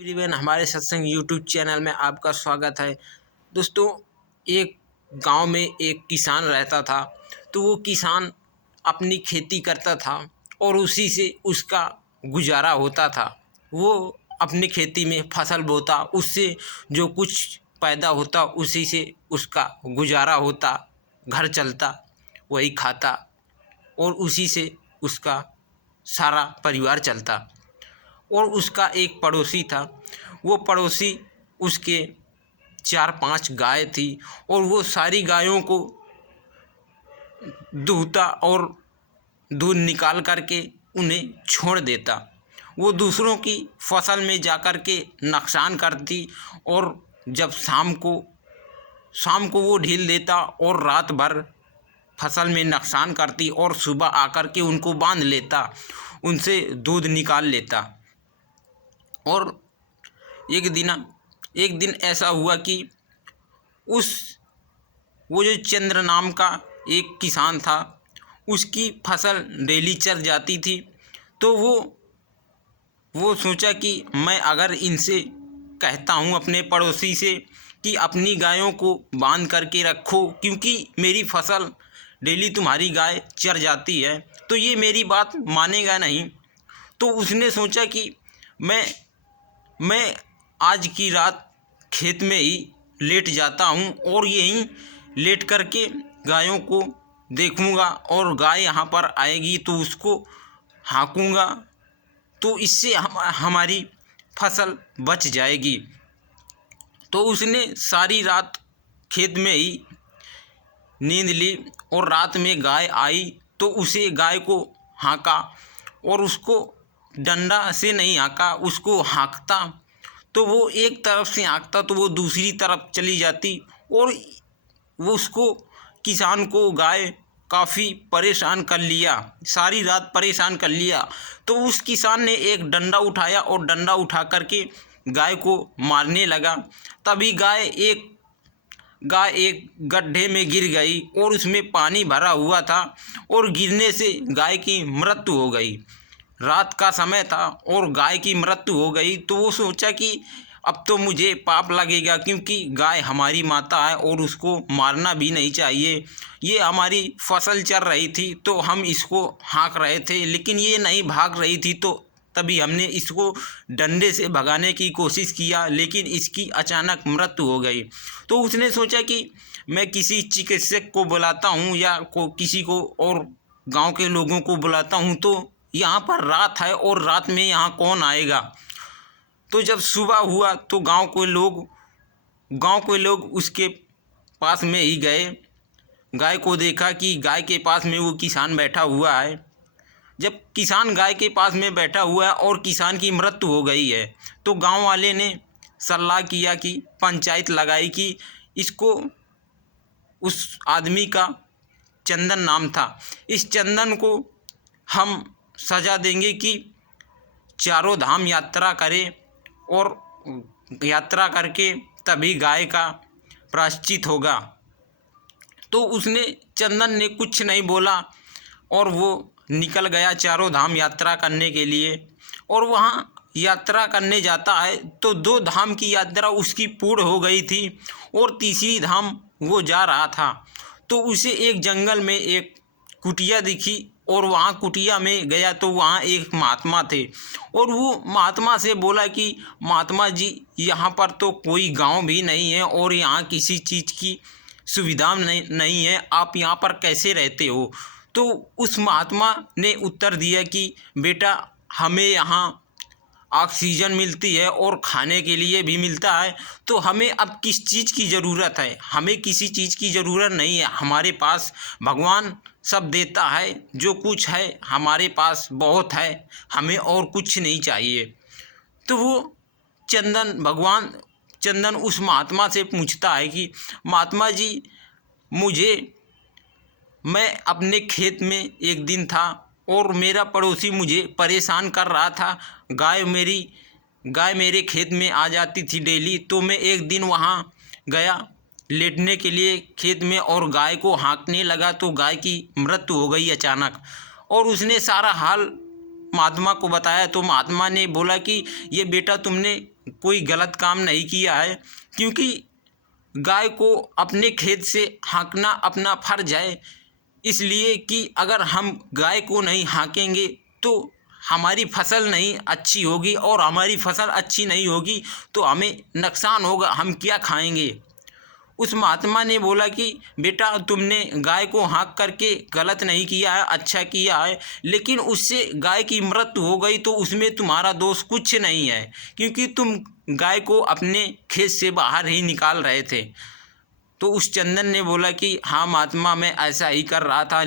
Everyone, हमारे सत्संग YouTube channel में आपका स्वागत है। दोस्तों, एक गांव में एक किसान रहता था। तो वो किसान अपनी खेती करता था और उसी से उसका गुजारा होता था। वो अपनी खेती में फसल बोता, उससे जो कुछ पैदा होता उसी से उसका गुजारा होता, घर चलता, वही खाता और उसी से उसका सारा परिवार चलता। और उसका एक पड़ोसी था। वो पड़ोसी, उसके 4-5 गाय थी और वो सारी गायों को दूहता और दूध निकाल करके उन्हें छोड़ देता। वो दूसरों की फसल में जाकर के नुकसान करती और जब शाम को वो ढील देता और रात भर फसल में नुकसान करती और सुबह आकर के उनको बांध लेता, उनसे दूध निकाल लेता। और एक दिन ऐसा हुआ कि वो जो चंद्र नाम का एक किसान था, उसकी फसल डेली चर जाती थी। तो वो सोचा कि मैं अगर इनसे कहता हूँ अपने पड़ोसी से कि अपनी गायों को बांध करके रखो, क्योंकि मेरी फसल डेली तुम्हारी गाय चर जाती है, तो ये मेरी बात मानेगा नहीं। तो उसने सोचा कि मैं आज की रात खेत में ही लेट जाता हूँ और यहीं लेट करके गायों को देखूँगा और गाय यहाँ पर आएगी तो उसको हाँकूँगा, तो इससे हमारी फसल बच जाएगी। तो उसने सारी रात खेत में ही नींद ली और रात में गाय आई तो उसे गाय को हाँका और उसको डंडा से नहीं हाँका, उसको हाँकता। तो वो एक तरफ से हाँकता तो वो दूसरी तरफ चली जाती और वो उसको किसान को गाय काफ़ी परेशान कर लिया, सारी रात परेशान कर लिया। तो उस किसान ने एक डंडा उठाया और डंडा उठा करके गाय को मारने लगा। तभी गाय एक गड्ढे में गिर गई और उसमें पानी भरा हुआ था और गिरने से गाय की मृत्यु हो गई। रात का समय था और गाय की मृत्यु हो गई। तो वो सोचा कि अब तो मुझे पाप लगेगा, क्योंकि गाय हमारी माता है और उसको मारना भी नहीं चाहिए। ये हमारी फसल चर रही थी तो हम इसको हाँक रहे थे, लेकिन ये नहीं भाग रही थी, तो तभी हमने इसको डंडे से भगाने की कोशिश किया, लेकिन इसकी अचानक मृत्यु हो गई। तो उसने सोचा कि मैं किसी चिकित्सक को बुलाता हूँ या किसी को और गांव के लोगों को बुलाता हूँ, तो यहाँ पर रात है और रात में यहाँ कौन आएगा। तो जब सुबह हुआ तो गांव के लोग उसके पास में ही गए। गाय को देखा कि गाय के पास में वो किसान बैठा हुआ है। जब किसान गाय के पास में बैठा हुआ है और किसान की मृत्यु हो गई है, तो गांव वाले ने सलाह किया कि पंचायत लगाई कि इसको, उस आदमी का चंदन नाम था, इस चंदन को हम सजा देंगे कि चारों धाम यात्रा करे और यात्रा करके तभी गाय का प्रायश्चित होगा। तो उसने, चंदन ने कुछ नहीं बोला और वो निकल गया चारों धाम यात्रा करने के लिए। और वहाँ यात्रा करने जाता है तो 2 धाम की यात्रा उसकी पूर्ण हो गई थी और तीसरी धाम वो जा रहा था। तो उसे एक जंगल में एक कुटिया दिखी और वहाँ कुटिया में गया तो वहाँ एक महात्मा थे और वो महात्मा से बोला कि महात्मा जी, यहाँ पर तो कोई गांव भी नहीं है और यहाँ किसी चीज़ की सुविधा नहीं है, आप यहाँ पर कैसे रहते हो। तो उस महात्मा ने उत्तर दिया कि बेटा, हमें यहाँ ऑक्सीजन मिलती है और खाने के लिए भी मिलता है, तो हमें अब किस चीज़ की ज़रूरत है, हमें किसी चीज़ की ज़रूरत नहीं है। हमारे पास भगवान सब देता है, जो कुछ है हमारे पास बहुत है, हमें और कुछ नहीं चाहिए। तो वो चंदन उस महात्मा से पूछता है कि महात्मा जी, मैं अपने खेत में एक दिन था और मेरा पड़ोसी मुझे परेशान कर रहा था। गाय मेरे खेत में आ जाती थी डेली, तो मैं एक दिन वहाँ गया लेटने के लिए खेत में और गाय को हाँकने लगा तो गाय की मृत्यु हो गई अचानक। और उसने सारा हाल महात्मा को बताया तो महात्मा ने बोला कि ये बेटा, तुमने कोई गलत काम नहीं किया है, क्योंकि गाय को अपने खेत से हाँकना अपना फर्ज है। इसलिए कि अगर हम गाय को नहीं हाँकेंगे तो हमारी फसल नहीं अच्छी होगी, और हमारी फसल अच्छी नहीं होगी तो हमें नुकसान होगा, हम क्या खाएंगे। उस महात्मा ने बोला कि बेटा, तुमने गाय को हाँक करके गलत नहीं किया है, अच्छा किया है, लेकिन उससे गाय की मृत्यु हो गई तो उसमें तुम्हारा दोष कुछ नहीं है, क्योंकि तुम गाय को अपने खेत से बाहर ही निकाल रहे थे। तो उस चंदन ने बोला कि हाँ महात्मा, मैं ऐसा ही कर रहा था,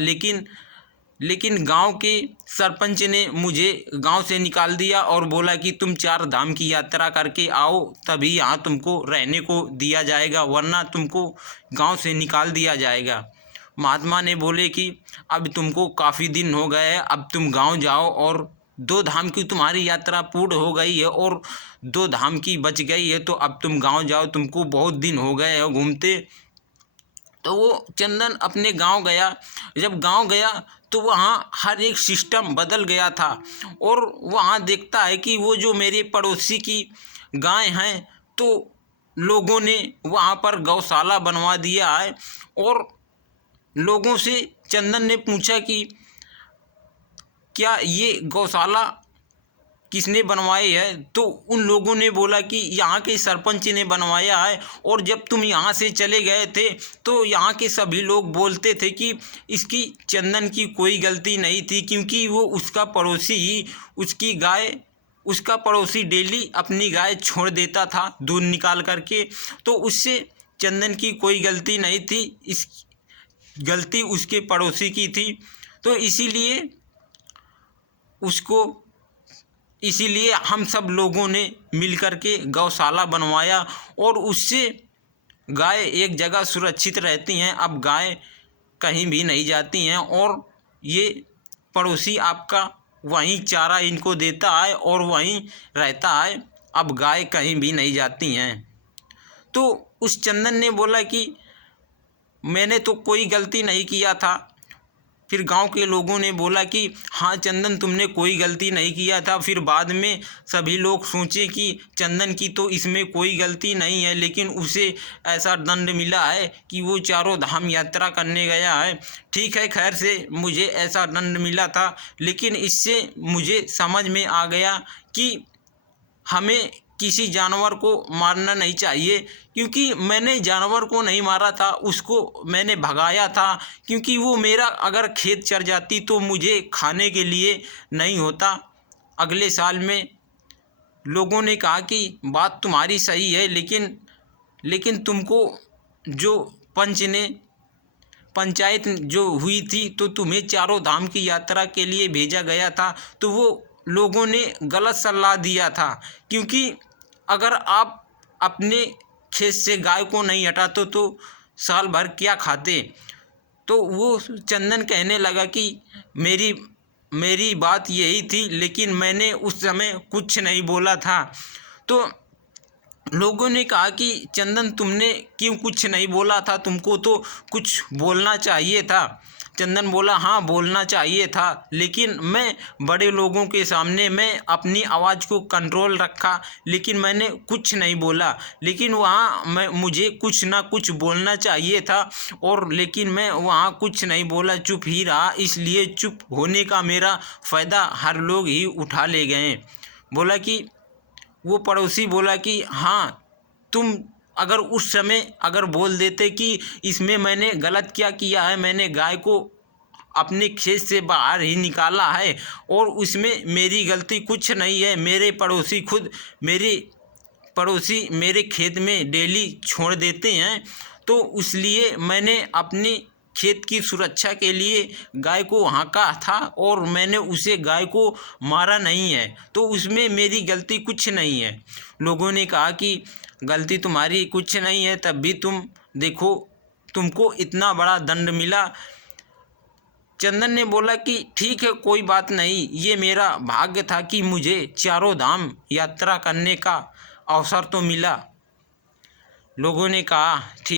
लेकिन गांव के सरपंच ने मुझे गांव से निकाल दिया और बोला कि तुम 4 धाम की यात्रा करके आओ, तभी यहाँ तुमको रहने को दिया जाएगा, वरना तुमको गांव से निकाल दिया जाएगा। महात्मा ने बोले कि अब तुमको काफ़ी दिन हो गए हैं, अब तुम गांव जाओ, और 2 धाम की तुम्हारी यात्रा पूर्ण हो गई है और 2 धाम की बच गई है, तो अब तुम गांव जाओ, तुमको बहुत दिन हो गए हैं घूमते। तो वो चंदन अपने गांव गया। जब गांव गया तो वहाँ हर एक सिस्टम बदल गया था, और वहाँ देखता है कि वो जो मेरे पड़ोसी की गाय हैं, तो लोगों ने वहाँ पर गौशाला बनवा दिया है। और लोगों से चंदन ने पूछा कि क्या ये गौशाला किसने बनवाई है, तो उन लोगों ने बोला कि यहाँ के सरपंच ने बनवाया है, और जब तुम यहाँ से चले गए थे तो यहाँ के सभी लोग बोलते थे कि इसकी चंदन की कोई गलती नहीं थी, क्योंकि वो उसका पड़ोसी ही उसका पड़ोसी डेली अपनी गाय छोड़ देता था दूध निकाल करके, तो उससे चंदन की कोई गलती नहीं थी, इस गलती उसके पड़ोसी की थी। तो इसीलिए हम सब लोगों ने मिलकर के गौशाला बनवाया, और उससे गाय एक जगह सुरक्षित रहती हैं। अब गाय कहीं भी नहीं जाती हैं, और ये पड़ोसी आपका वहीं चारा इनको देता है और वहीं रहता है। अब गाय कहीं भी नहीं जाती हैं। तो उस चंदन ने बोला कि मैंने तो कोई गलती नहीं किया था। फिर गांव के लोगों ने बोला कि हाँ चंदन, तुमने कोई गलती नहीं किया था। फिर बाद में सभी लोग सोचे कि चंदन की तो इसमें कोई गलती नहीं है, लेकिन उसे ऐसा दंड मिला है कि वो 4 धाम यात्रा करने गया है। ठीक है, खैर से मुझे ऐसा दंड मिला था, लेकिन इससे मुझे समझ में आ गया कि हमें किसी जानवर को मारना नहीं चाहिए, क्योंकि मैंने जानवर को नहीं मारा था, उसको मैंने भगाया था, क्योंकि वो मेरा अगर खेत चर जाती तो मुझे खाने के लिए नहीं होता अगले साल में। लोगों ने कहा कि बात तुम्हारी सही है, लेकिन तुमको जो पंचायत जो हुई थी तो तुम्हें 4 धाम की यात्रा के लिए भेजा गया था, तो वो लोगों ने गलत सलाह दिया था, क्योंकि अगर आप अपने खेत से गाय को नहीं हटाते तो साल भर क्या खाते। तो वो चंदन कहने लगा कि मेरी बात यही थी, लेकिन मैंने उस समय कुछ नहीं बोला था। तो लोगों ने कहा कि चंदन, तुमने क्यों कुछ नहीं बोला था, तुमको तो कुछ बोलना चाहिए था। चंदन बोला हाँ बोलना चाहिए था, लेकिन मैं बड़े लोगों के सामने मैं अपनी आवाज़ को कंट्रोल रखा, लेकिन मैंने कुछ नहीं बोला। लेकिन वहाँ मुझे कुछ ना कुछ बोलना चाहिए था, और लेकिन मैं वहाँ कुछ नहीं बोला, चुप ही रहा। इसलिए चुप होने का मेरा फ़ायदा हर लोग ही उठा ले गए। बोला कि वो पड़ोसी बोला कि हाँ, तुम अगर उस समय अगर बोल देते कि इसमें मैंने गलत क्या किया है, मैंने गाय को अपने खेत से बाहर ही निकाला है और उसमें मेरी गलती कुछ नहीं है, मेरे पड़ोसी मेरे खेत में डेली छोड़ देते हैं, तो इसलिए मैंने अपनी खेत की सुरक्षा के लिए गाय को हाँका था, और मैंने उसे गाय को मारा नहीं है, तो उसमें मेरी गलती कुछ नहीं है। लोगों ने कहा कि गलती तुम्हारी कुछ नहीं है, तब भी तुम देखो तुमको इतना बड़ा दंड मिला। चंदन ने बोला कि ठीक है, कोई बात नहीं, ये मेरा भाग्य था कि मुझे 4 धाम यात्रा करने का अवसर तो मिला। लोगों ने कहा ठीक।